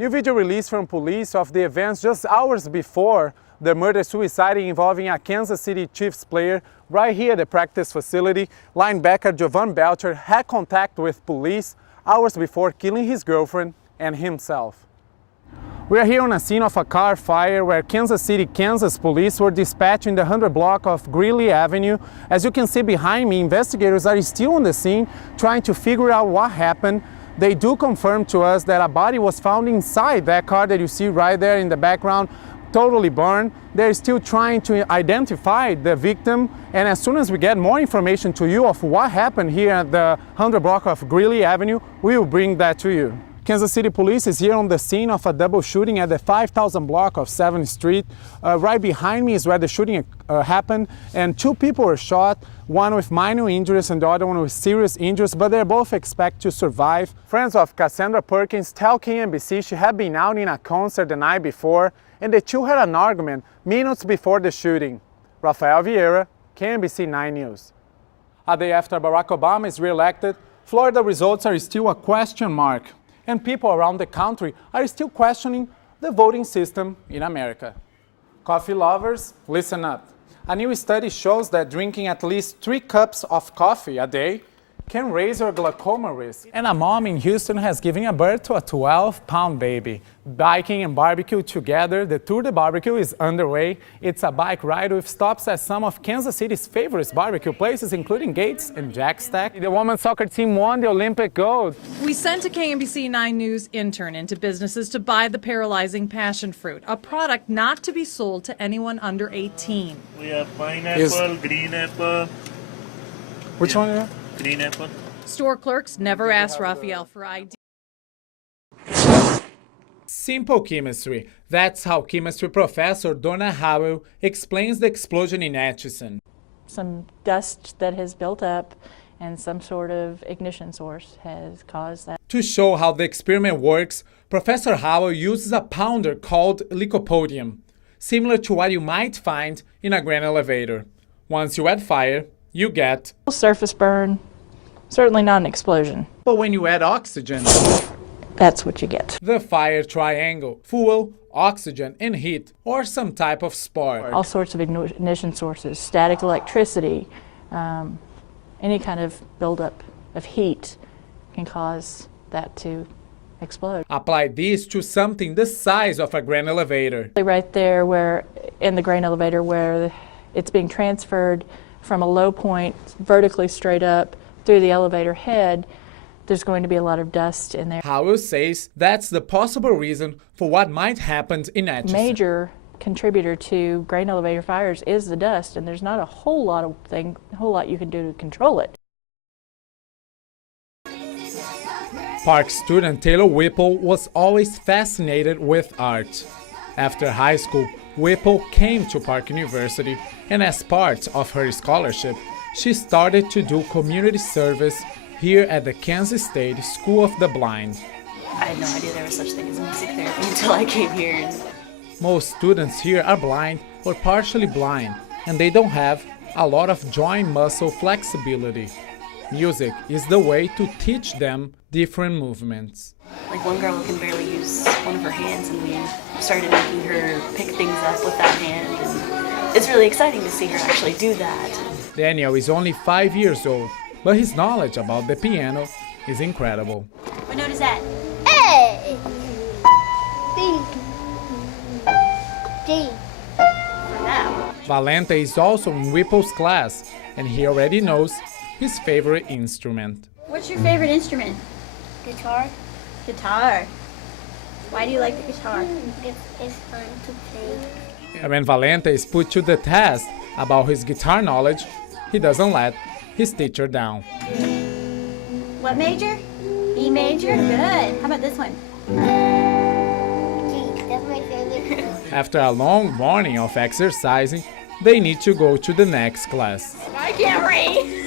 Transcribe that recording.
New video released from police of the events just hours before the murder-suicide involving a Kansas City Chiefs player right here at the practice facility. Linebacker Jovan Belcher had contact with police hours before killing his girlfriend and himself. We are here on a scene of a car fire where Kansas City, Kansas police were dispatched in the 100 block of Greeley Avenue. As you can see behind me, investigators are still on the scene trying to figure out what happened. They do confirm to us that a body was found inside that car that you see right there in the background, totally burned. They're still trying to identify the victim, and as soon as we get more information to you of what happened here at the 100 block of Greeley Avenue, we will bring that to you. Kansas City Police is here on the scene of a double shooting at the 5000 block of 7th Street. Right behind me is where the shooting happened, and 2 people were shot, one with minor injuries and the other one with serious injuries, but they're both expected to survive. Friends of Cassandra Perkins tell KMBC she had been out in a concert the night before, and the two had an argument minutes before the shooting. Raphael, Vieira, KMBC 9 News. A day after Barack Obama is re-elected, Florida results are still a question mark, and people around the country are still questioning the voting system in America. Coffee lovers, listen up. A new study shows that drinking at least 3 cups of coffee a day can raise your glaucoma risk. And a mom in Houston has given birth to a 12-pound baby. Biking and barbecue together, the Tour de Barbecue is underway. It's a bike ride with stops at some of Kansas City's favorite barbecue places, including Gates and Jack Stack. The women's soccer team won the Olympic gold. We sent a KMBC 9 News intern into businesses to buy the paralyzing passion fruit, a product not to be sold to anyone under 18. We have pineapple, green apple. Which one is that? Green apple. Store clerks never asked Raphael for ID. Simple chemistry. That's how chemistry professor Donna Howell explains the explosion in Atchison. Some dust that has built up and some sort of ignition source has caused that. To show how the experiment works, Professor Howell uses a pounder called lycopodium, similar to what you might find in a grain elevator. Once you add fire, you get Surface burn, certainly not an explosion. But when you add oxygen, That's what you get. the fire triangle: fuel, oxygen, and heat, or some type of spark. All sorts of ignition sources, static electricity, any kind of buildup of heat can cause that to explode. Apply this to something the size of a grain elevator. Right there where, in the grain elevator, where it's being transferred from a low point vertically straight up through the elevator head, there's going to be a lot of dust in there. Howell says that's the possible reason for what might happen in Atchison. Major contributor to grain elevator fires is the dust, and there's not a whole lot you can do to control it. Park student Taylor Whipple was always fascinated with art. After high school, Whipple came to Park University, and as part of her scholarship, she started to do community service here at the Kansas State School of the Blind. I had no idea there was such thing as music therapy until I came here. Most students here are blind or partially blind, and they don't have a lot of joint muscle flexibility. Music is the way to teach them different movements. Like one girl can barely use one of her hands, and we started making her pick things up with that hand, and it's really exciting to see her actually do that. Daniel is only 5 years old, but his knowledge about the piano is incredible. What note is that? A, B, D. For now. Valente is also in Whipple's class, and he already knows his favorite instrument. What's your favorite instrument? Guitar. Guitar. Why do you like the guitar? It's fun to play. And when Valente is put to the test about his guitar knowledge, he doesn't let his teacher down. What major? E major? Good. How about this one? G, that's my favorite. After a long morning of exercising, they need to go to the next class. I can't read.